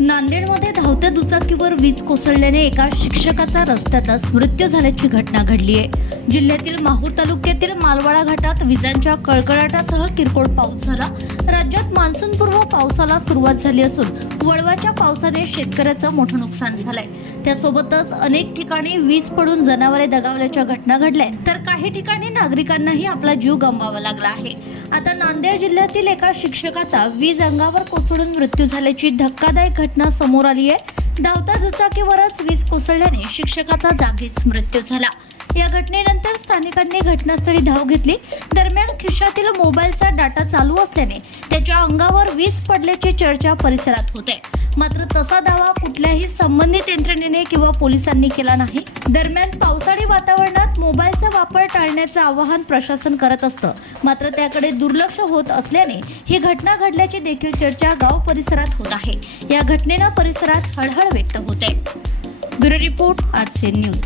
नांदेडमध्ये धावत्या दुचाकीवर वीज कोसळल्याने एका शिक्षकाचा रस्त्यातच मृत्यू झाल्याची घटना घडली आहे जिल्ह्यातील माहूर तालुक्यातील मालवाडा घाटात विजांच्या कळकळाटासह किरकोळ पाऊस झाला. राज्यात मान्सूनपूर्व पावसाला सुरुवात झाली असून वळवाच्या पावसाने शेतकऱ्याचं मोठं नुकसान झालंय. त्यासोबतच अनेक ठिकाणी वीज पडून जनावरे दगावल्याच्या घटना घडल्या आहेत. तर काही ठिकाणी नागरिकांनाही आपला जीव गमवावा लागला आहे. आता नांदेड जिल्ह्यातील एका शिक्षकाचा वीज अंगावर कोसळून मृत्यू झाल्याची धक्कादायक घटना समोर आली आहे. धावता दुचाकीवरच वीज कोसळल्याने शिक्षकाचा जागीच मृत्यू झाला. या घटनेनंतर स्थानिकांनी घटनास्थळी धाव घेतली. दरम्यान खिशातील मोबाईलचा डाटा चालू असल्याने त्याच्या अंगावर वीज पडल्याची चर्चा परिसरात होते. मात्र तसा दावा कुठल्याही संबंधित यंत्रणेने किंवा पोलिसांनी केला नाही. दरम्यान वापर टाळण्याचं आवाहन प्रशासन करत असतं. मात्र त्याकडे दुर्लक्ष होत असल्याने ही घटना घडल्याची देखील चर्चा गाव परिसरात होत आहे. या घटनेनं परिसरात हळहळ व्यक्त होते. ब्युरो रिपोर्ट आरसे न्यूज.